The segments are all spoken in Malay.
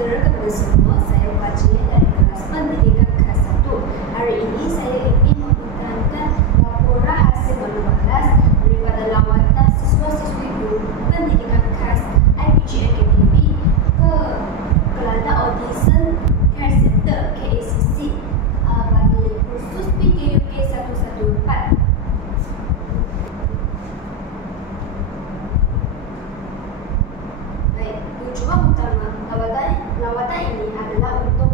sejahtera kepada semua. Saya Wajih dari kelas pendidikan kelas 1. Hari ini saya ingin memperkenalkan laporan hasil berbalas daripada lawatan siswa-siswi guru pendidikan kelas IPG Academy ke Kelantan Autism Care Center KACC bagi kursus PKUK 114. Tujuan utama lawatan ini adalah untuk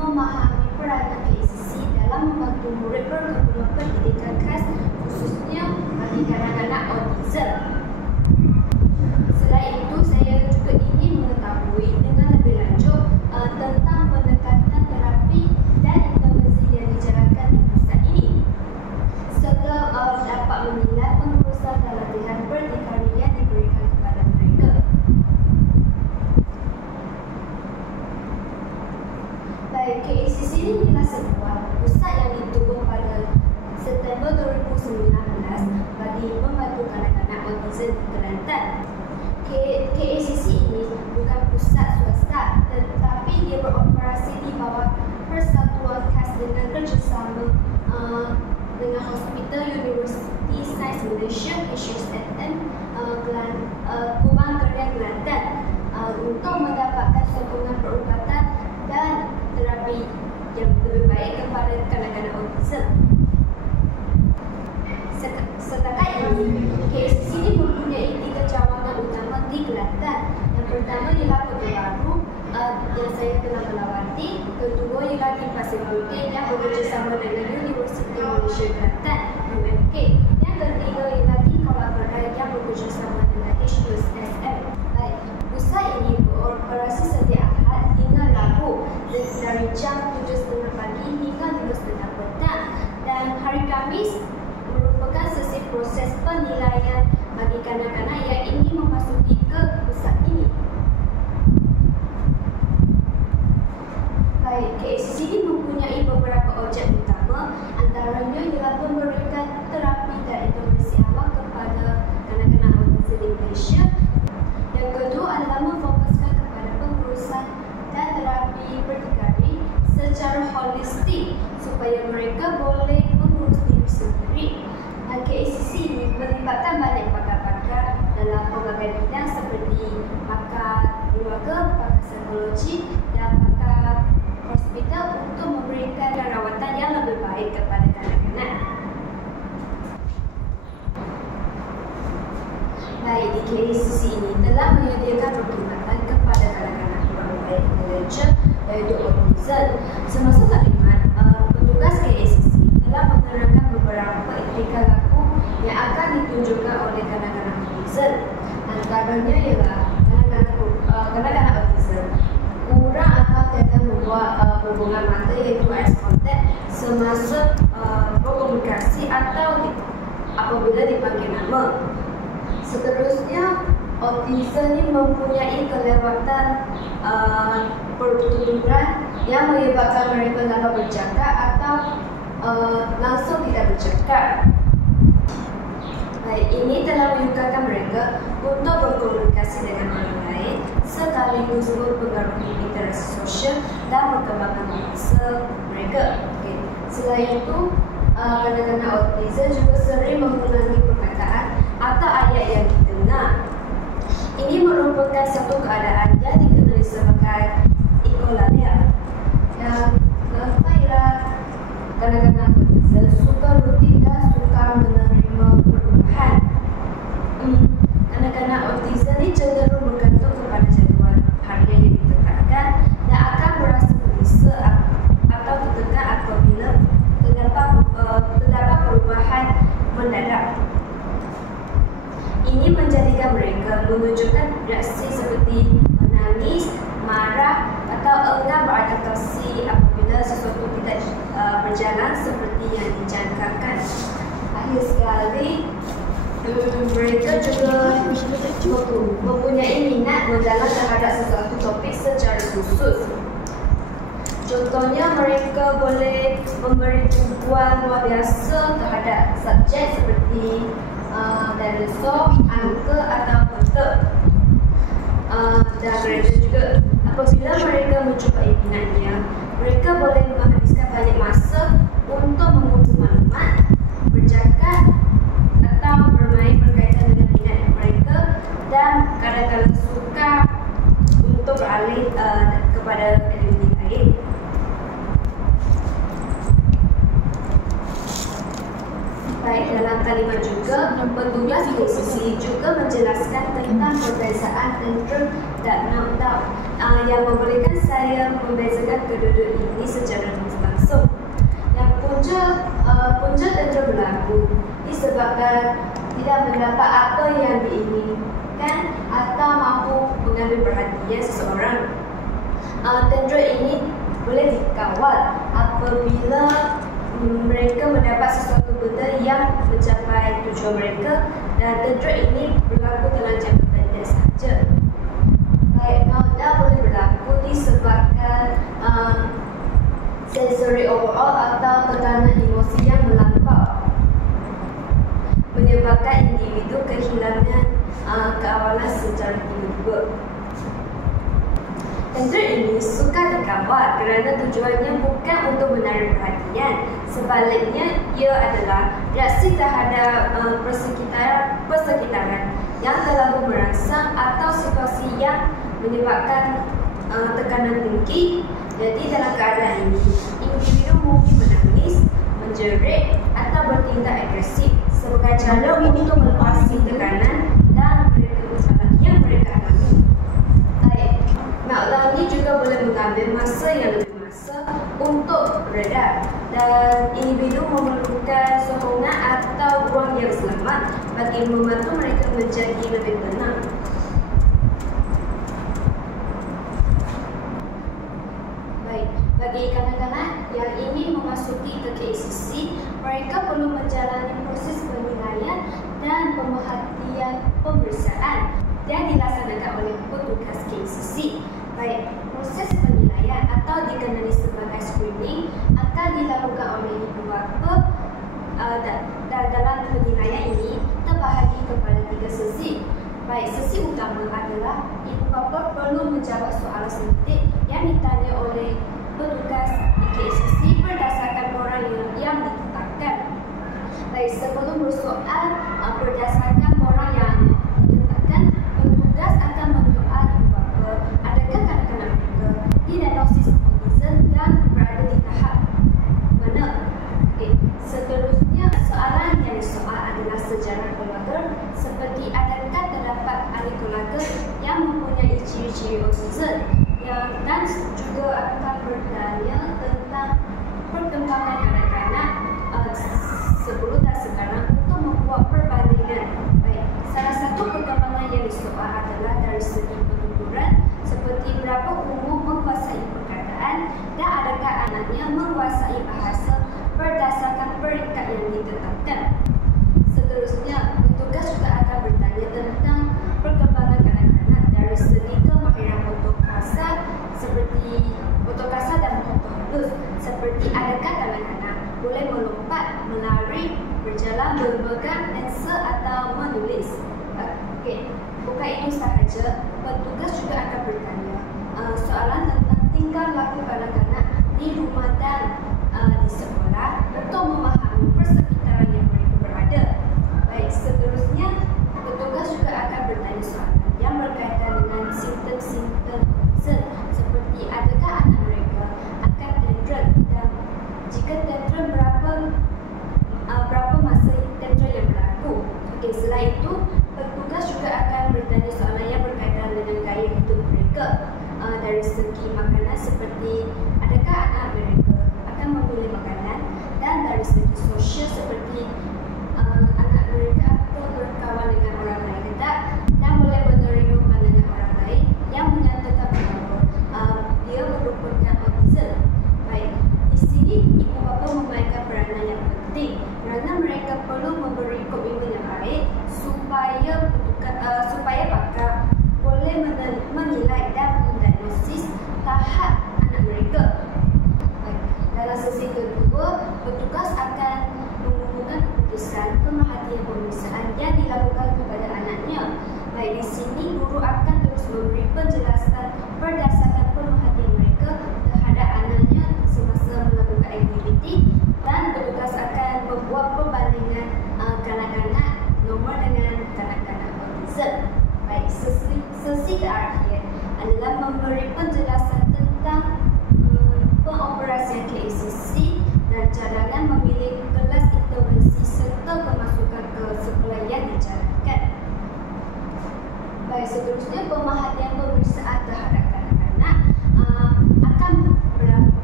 memahami peranan KACC dalam membantu murid berkebutuhan pendidikan khas, khususnya bagi kanak-kanak autism. Selain itu, saya juga ingin mengetahui dengan lebih lanjut tentang pendekatan terapi dan intervensi yang dijalankan di pusat ini, serta dapat menilai pengurusan dan latihan berdikari yang diberikan kepada mereka. Baik, KACC ini adalah sebuah pusat yang ditubuh pada September 2019 bagi membantu kanak-kanak autism di Kelantan. KACC ini bukan pusat swasta, tetapi dia beroperasi di bawah Persatuan Khas dengan kerjasama dengan Hospital University Sains Malaysia HUSSM Kubang Kedah Kelantan untuk mendapatkan sokongan perubatan dan terapi yang lebih baik kepada kanak-kanak autism. Setakat ini, KACC ini mempunyai 3 cawangan utama di Kelantan. Yang pertama ialah Kota Baru yang saya telah melawati. Kedua ialah di Pasir Putih yang bekerjasama dengan Universiti Malaysia Kelantan UMK. Yang ketiga ialah di Kubang Kedah yang bekerjasama dengan HUSSM. Baik, pusat ini beroperasi setiap Ahad hingga Rabu dari jam 7.30 pagi hingga 5.30 petang, dan hari Khamis merupakan sesi proses penilaian bagi kanak-kanak yang ingin memasuki ke pusat ini. Baik, KACC ini mempunyai beberapa objek utama, antaranya ialah memberikan terapi dan intervensi awal kepada kanak-kanak autism di Malaysia. Yang kedua adalah memfokuskan kepada pengurusan dan terapi berdikari secara holistik supaya mereka boleh mengurus diri sendiri. KACC ini melibatkan banyak pakar-pakar dalam pelbagai bidang seperti pakar keluarga, pakar psikologi dan pakar hospital untuk memberikan rawatan yang lebih baik kepada kanak-kanak. Baik, di KACC ini telah menyediakan perkhidmatan kepada kanak-kanak kurang baik intellectual iaitu autism. Semasa taklimat, petugas KACC telah menerangkan beberapa etika laku yang akan ditunjukkan oleh kanak-kanak autism. Antaranya ialah kanak-kanak autism kurang atau tiada membuat hubungan mata iaitu eye contact semasa berkomunikasi atau apabila dipanggil nama. Seterusnya, autism ini mempunyai kelewatan pertuturan yang menyebabkan mereka dapat bercakap atau langsung tidak bercakap. Baik, ini telah menyukarkan mereka untuk berkomunikasi dengan orang lain sekaligus mempengaruhi interaksi sosial dan perkembangan bahasa mereka. Selain itu, kanak-kanak autism juga sering mengulangi perkataan atau ayat yang didengar. Ini merupakan satu keadaan yang dikenali sebagai ekolalia. Yang keempat ialah kanak-kanak autism suka rutin dan suka menerima perubahan. Kanak-kanak autism ini cenderung bergantung kepada jadual harian yang ditetapkan dan akan merasa gelisah atau tertekan apabila terdapat perubahan mendadak. Ini menjadikan mereka menunjukkan reaksi seperti menangis, marah atau enggan beradaptasi apabila sesuatu tidak berjalan seperti yang dijangkakan. Akhir sekali, mereka juga mempunyai minat mendalam terhadap sesuatu topik secara khusus. Contohnya, mereka boleh memberi tumpuan luar biasa terhadap subjek seperti dinosaur, angka atau bentuk. Dan mereka juga apabila minatnya, mereka boleh menghabiskan banyak masa untuk mengumpul maklumat, bercakap atau bermain berkaitan dengan minat mereka, dan kadang-kadang suka untuk beralih kepada aktiviti lain. Baik, dalam kalimat juga, petugas KCC juga menjelaskan tentang perbezaan tantrum dan meltdown yang membolehkan saya membezakan kedua-dua ini secara langsung. Yang punca tantrum berlaku disebabkan tidak mendapat apa yang diinginkan atau mampu mengambil perhatian seseorang. Tantrum ini boleh dikawal apabila mereka mendapat sesuatu benda yang mencapai tujuan mereka, dan tantrum ini berlaku dalam jangka pendek sahaja. Baik, meltdown boleh berlaku disebabkan sensory overall atau tekanan emosi yang melampau, menyebabkan individu kehilangan keawalan secara tiba-tiba. Tantrum ini suka dikawal kerana tujuannya bukan untuk menarik perhatian. Sebaliknya, ia adalah reaksi terhadap persekitaran yang terlalu merangsang atau situasi yang menyebabkan tekanan tinggi. Jadi dalam keadaan ini, individu mungkin menangis, menjerit atau bertindak agresif sebagai cara untuk melepasi tekanan dan yang mereka alami. Meltdown ini juga boleh mengambil masa yang lebih masa untuk reda, dan individu memerlukan sokongan atau ruang yang selamat bagi membantu mereka menjadi lebih tenang. Baik, bagi kanak-kanak yang ingin memasuki ke KCC, mereka perlu menjalani proses penilaian dan pemerhatian pemeriksaan yang dilaksanakan oleh petugas KCC. Baik, proses penilaian atau dikenali sebagai screening akan dilakukan oleh ibu bapa, dan dalam penilaian ini terbahagi kepada 3 sesi. Baik, sesi utama adalah ibu bapa perlu menjawab soalan sedikit yang ditanya oleh petugas di KCC berdasarkan orang yang ditetapkan. Baik, sebelum bersoal berdasarkan orang yang ditetapkan, petugas akan menyoal ibu bapa adakah kanak-kanak mereka didiagnosis autism dan berada di tahap mana. Seterusnya, soalan yang disoal adalah sejarah keluarga, seperti adakah terdapat ahli keluarga yang mempunyai ciri-ciri autism, dan juga akan bertanya tentang perkembangan kanak-kanak sebelum dan sekarang untuk membuat perbandingan. Baik, salah satu perkembangan yang disoal adalah dari segi penuturan, seperti berapa umur menguasai perkataan dan adakah anaknya menguasai bahasa berdasarkan peringkat yang ditetapkan. Seterusnya, petugas juga akan bertanya tentang perkembangan kanak-kanak dari segi kemahiran foto kasar, seperti foto kasar dan foto halus, seperti adakah kanak-kanak boleh melompat, menari, berjalan, berpegang lensa atau menulis. Bukan itu sahaja, petugas juga akan bertanya soalan tentang tingkah laku kanak-kanak di rumah dan di sekolah untuk memahami persekitaran yang mereka berada. Baik, seterusnya petugas juga akan bertanya soalan yang berkaitan dengan simptom-simptom autism, seperti adakah anak mereka akan tantrum, dan jika tantrum berapa masa tantrum yang berlaku. Setelah itu petugas juga akan bertanya soalan yang berkaitan dengan gaya hidup mereka, dari segi makanan, seperti adakah anak mereka akan memilih makanan, dan dari segi sosial, seperti anak mereka akan berkawan dengan orang lain tidak, dan boleh menerima pandangan orang lain yang menyatakan bahawa dia merupakan autism. Baik, di sini ibu bapa memainkan peranan yang penting kerana mereka perlu memberi komitmen yang baik supaya pakar boleh menilai dan mendiagnosis tahap anak mereka. Baik, dalam sesi kedua, petugas akan mengumumkan adalah memberi penjelasan tentang pengoperasian KACC dan cadangan memilih kelas intervensi serta kemasukan ke sekolah yang dijalankan. Baik, seterusnya pemerhatian pemeriksaan terhadap kanak-kanak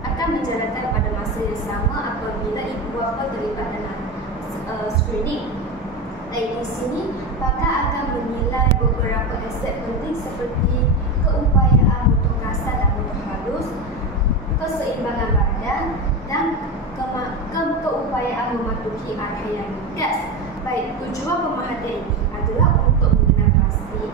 akan menjalankan pada masa yang sama apabila ibu bapa terlibat dalam screening. Di sini, pakar akan menilai beberapa aspek penting seperti keupayaan motor kasar dan motor halus, keseimbangan badan, dan keupayaan mematuhi arahan yang digas. Baik, tujuan pemerhatian ini adalah untuk mengenal pasti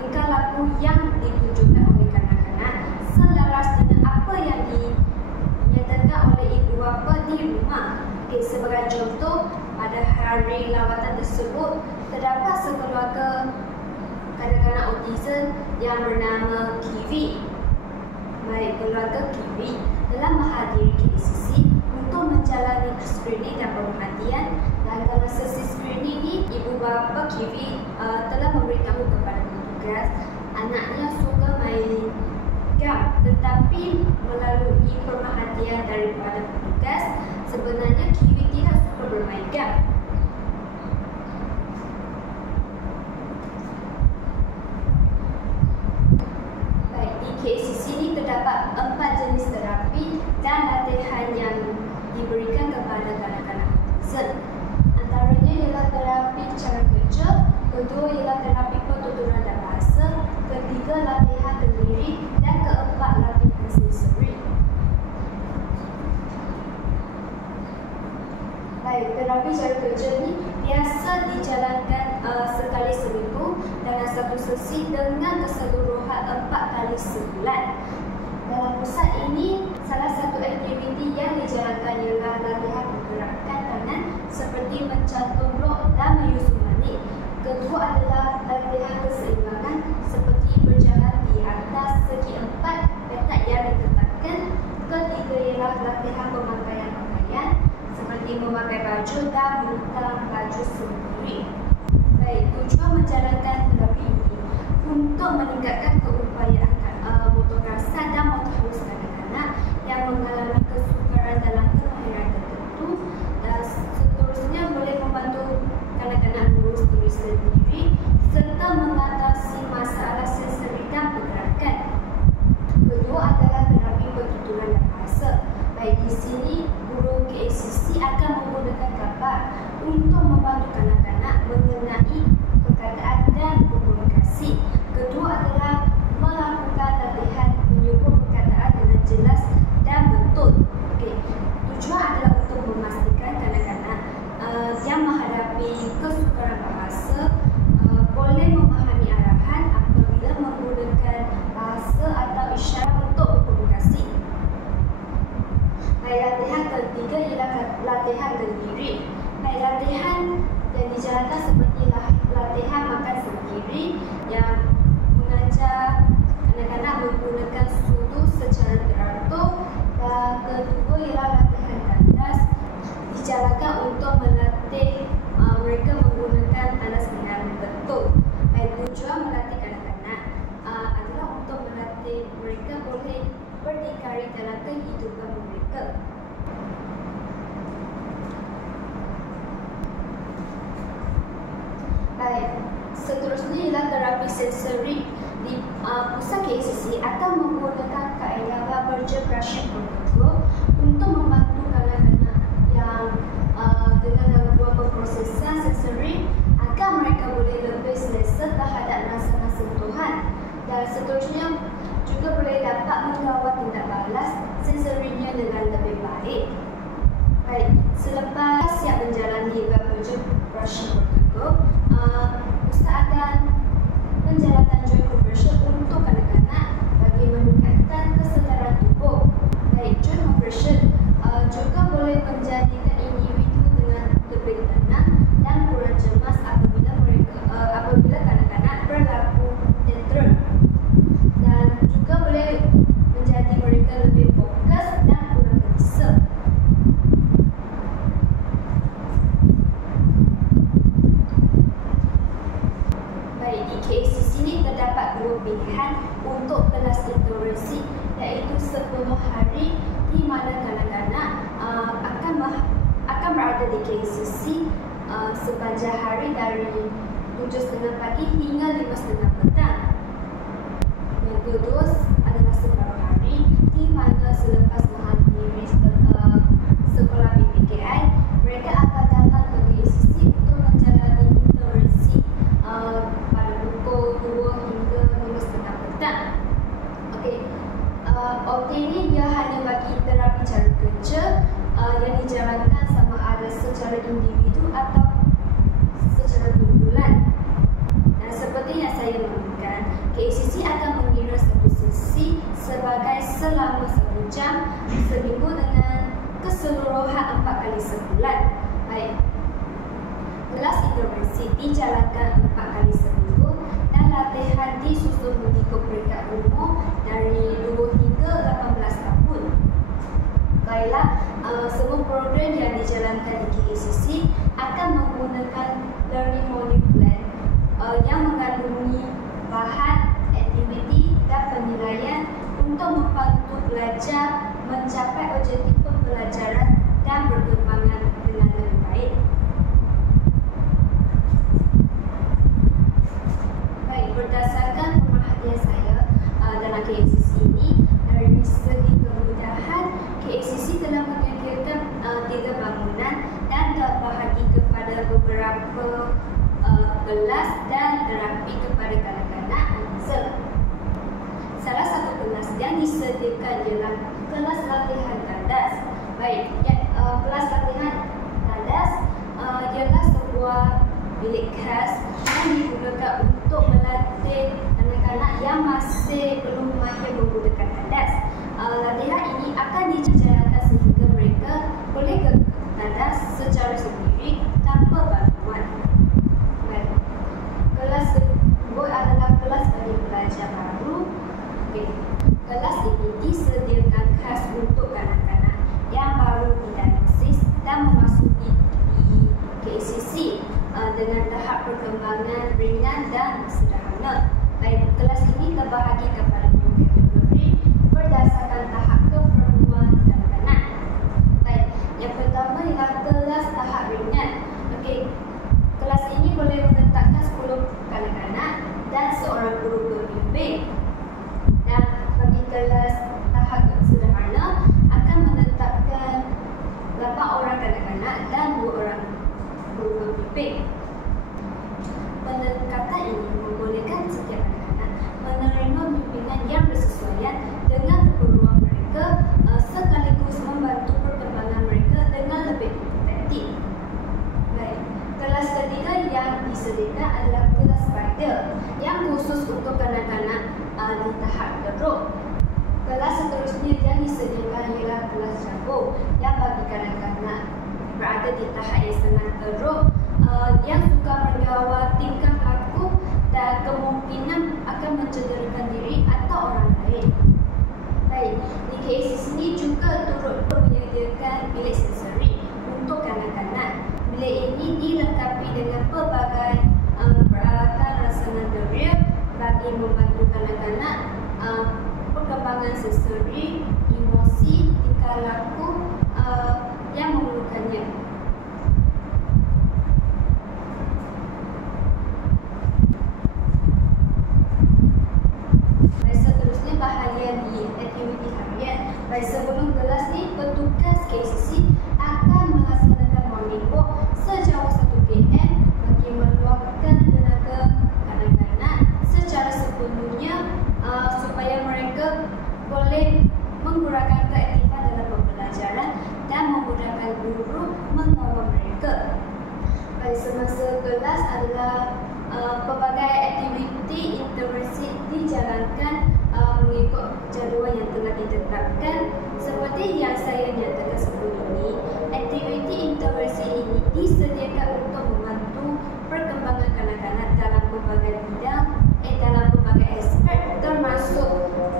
tingkah laku yang ditunjukkan oleh kanak-kanak selaras dengan apa yang dinyatakan oleh ibu bapa di rumah. Sebagai contoh, pada hari lawatan tersebut terdapat sekeluarga kanak-kanak autism yang bernama Kiwi. Baik, keluarga Kiwi telah menghadiri KACC untuk menjalani screening dan pemerhatian, dan dalam sesi screening ini ibu bapa Kiwi telah memberitahu kepada petugas anaknya suka main gam, tetapi melalui pemerhatian daripada petugas sebenarnya Kiwi tidak suka bermain gam. Baik, di KACC ini terdapat 4 jenis terapi dan latihan yang diberikan kepada kanak-kanak autism. Antaranya ialah terapi cara kerja, kedua ialah terapi pertuturan dan bahasa, ketiga latihan kendiri, dan keempat latihan sensori. Baik, terapi cara kerja ini biasa dijalankan sekali seminggu dalam satu sesi dengan keseluruhan 4 kali sebulan. Dalam pusat ini, salah satu aktiviti yang dijalankan ialah latihan pergerakan tangan seperti mencantum blok dan menyusun balik. Kedua adalah latihan keseimbangan seperti berjalan di atas segi 4 petak yang ditetapkan. Ketiga ialah latihan pemakaian pakaian seperti memakai baju dan menentang baju sendiri. Baik, tujuan menjalankan terapi ini untuk meningkatkan keupayaan motor kasar dan motor halus kanak-kanak yang mengalami kesukaran dalam kemahiran tertentu, dan seterusnya boleh membantu kanak-kanak mengurus diri sendiri serta mengatasi masalah sensori dan pergerakan. Kedua adalah terapi pertuturan dan bahasa. Baik, di sini guru KACC akan menggunakan gambar untuk membantu kanak-kanak mengenai perkataan dan berkomunikasi. Kedua adalah melakukan latihan menyebut perkataan dengan jelas dan betul. Tujuan adalah untuk memastikan kanak-kanak yang menghadapi kesukaran bahasa boleh memahami arahan apabila menggunakan bahasa atau isyarat untuk berkomunikasi. Baik, latihan ketiga ialah latihan kendiri. Baik, latihan yang dijalankan seperti latihan makan sendiri yang mengajar kanak-kanak menggunakan sudu secara teratur, dan kedua ialah latihan tandas dijalankan untuk melatih mereka menggunakan tandas dengan betul. Baik, tujuan melatih kanak-kanak adalah untuk melatih mereka boleh berdikari dalam kehidupan mereka. Baik, seterusnya ialah terapi sensori. Di pusat KACC akan menggunakan kaedah Verbal Brushing Protocol untuk membantu kanak-kanak yang dengan gangguan pemprosesan sensori agar mereka boleh lebih selesa terhadap rasa-rasa sentuhan, dan seterusnya juga boleh dapat mengawal tindak balas sensorinya dengan lebih baik. Baik, selepas siap menjalani Verbal Brushing Protocol, pusat akan menjalankan joint compression untuk kanak-kanak bagi meningkatkan kesedaran tubuh. Baik, joint compression juga boleh menjadikan individu dengan lebih tenang dan kurang cemas apabila kanak-kanak berlaku tantrum, dan juga boleh menjadi mereka lebih fokus dan kurang gelisah. Baik, di KACC ini terdapat dua pilihan untuk kelas interaksi, iaitu 10 hari di mana kanak-kanak akan berada di KCC sepanjang hari dari 7.30 pagi hingga 5.30 petang. Yang kedua adalah separuh hari di mana selepas menghadiri sekolah PPKI, mereka akan datang ke KCC untuk menjalani interaksi pada pukul 2 hingga 5.30 petang. OT ini dia hanya bagi terapi cara kerja yang dijalankan sama ada secara individu atau secara kumpulan. Dan seperti yang saya maklumkan, KCC akan mengira satu sesi sebagai selama 1 jam seminggu dengan keseluruhan 4 kali sebulan. Baik. Kelas intervensi dijalankan 4 kali seminggu dan latihan disusun mengikut peringkat umur dari 2 hingga 18 tahun. Baiklah, semua program yang dijalankan di KCC akan menggunakan learning module plan yang mengandungi bahan, aktiviti dan penilaian untuk membantu pelajar mencapai objektif pembelajaran dan berkembangan dengan lebih baik. Baik, berdasarkan pemerhatian saya dalam KCC ini, dari segi kemudahan, KCC telah menyediakan 3 bangunan dan terbahagi kepada beberapa kelas dan terapi kepada kanak-kanak. Salah satu kelas yang disediakan ialah kelas latihan tandas. Baik, kelas latihan tandas ialah sebuah bilik khas yang digunakan untuk melatih anak-anak yang masih belum mahir menggunakan tandas. Latihan ini akan dijalankan sehingga mereka boleh ke tandas secara sendiri tanpa bantuan. Baik. Kelas kedua adalah kelas bagi pelajar baru. Kelas ini disediakan khas untuk kanak-kanak yang baru didiagnosis dan memasuki di KCC dengan tahap perkembangan ringan dan sederhana. Baik, kelas ini terbahagi kepada 2 kategori berdasarkan tahap keperluan kanak-kanak. Baik, yang pertama ialah kelas tahap ringan. Kelas ini boleh menetapkan 10 kanak-kanak dan seorang guru pembimbing. Dan bagi kelas tahap sederhana akan menetapkan 8 orang kanak-kanak dan 2 orang guru pembimbing. Pendekatan ini membolehkan setiap anak-anak menerima bimbingan yang bersesuaian dengan keperluan mereka sekaligus membantu perkembangan mereka dengan lebih efektif. Baik, kelas ketiga yang disediakan adalah kelas spider yang khusus untuk kanak-kanak di tahap teruk. Kelas seterusnya yang disediakan ialah kelas jago yang bagi kanak-kanak berada di tahap yang sangat teruk, yang suka mengawal tingkah laku dan kemungkinan akan mencederakan diri atau orang lain. Baik, di KCC ini juga turut menyediakan bilik sensori untuk kanak-kanak. Bilik ini dilengkapi dengan pelbagai peralatan rasana deria bagi membantu kanak-kanak perkembangan sensori, emosi, tingkah laku yang memerlukannya. Baik, seterusnya bahagian di aktiviti harian. Baik, sebelum kelas ni, petugas KCC akan melaksanakan morning walk sejauh 1 km bagi meluangkan tenaga kanak-kanak secara sepenuhnya supaya mereka boleh mengurangkan keaktifan dalam pembelajaran dan memudahkan guru menolong mereka. Baik, semasa kelas adalah pelbagai aktiviti intervensi dijalankan mengikut jadual yang telah ditetapkan. Seperti yang saya nyatakan sebelum ini, aktiviti intervensi ini disediakan untuk membantu perkembangan kanak-kanak dalam pelbagai bidang, dalam pelbagai aspek termasuk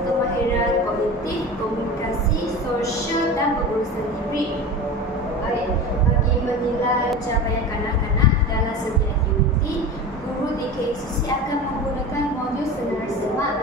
kemahiran kognitif, komunikasi, sosial dan berurusan diri. Baik, bagi menilai capaian kanak-kanak dalam setiap aktiviti, guru di KCC akan menggunakan modul senarai semak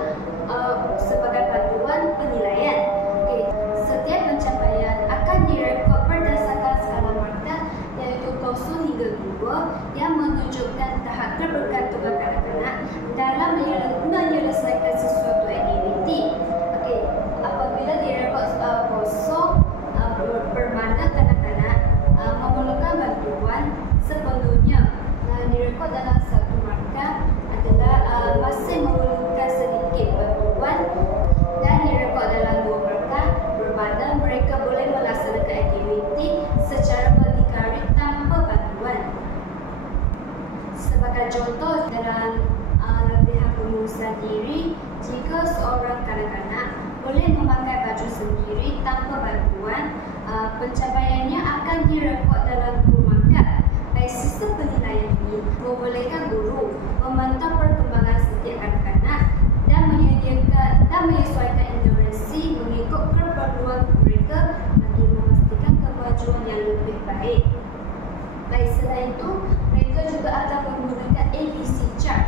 juga akan menggunakan ABC chart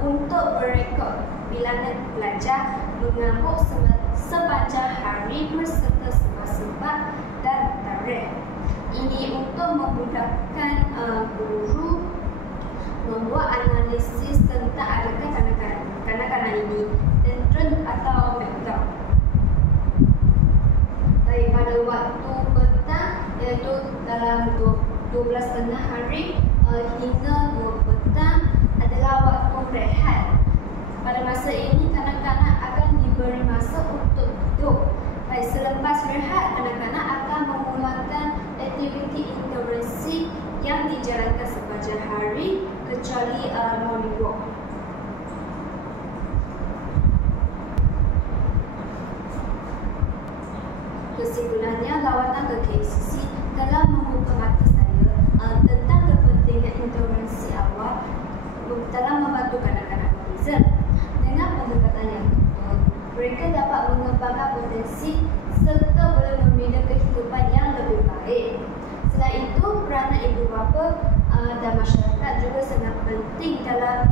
untuk berekod bilangan pelajar mengamuk sepanjang hari berserta sebab dan tarikh. Ini untuk memudahkan guru membuat analisis tentang adakah kanak-kanak ini tantrum atau meltdown. Pada waktu petang, iaitu dalam 12.30 hari hingga 2 petang adalah waktu rehat. Pada masa ini, kanak-kanak akan diberi masa untuk duduk. Selepas rehat, kanak-kanak akan memulakan aktiviti intervensi yang dijalankan sepanjang hari kecuali morning walk. Kesimpulannya, lawatan ke KCC telah membuka mata saya tentang kepentingan intervensi awal dalam membantu kanak-kanak autism. Dengan pendekatan yang betul, mereka dapat mengembangkan potensi serta boleh membina kehidupan yang lebih baik. Selain itu, peranan ibu bapa dan masyarakat juga sangat penting dalam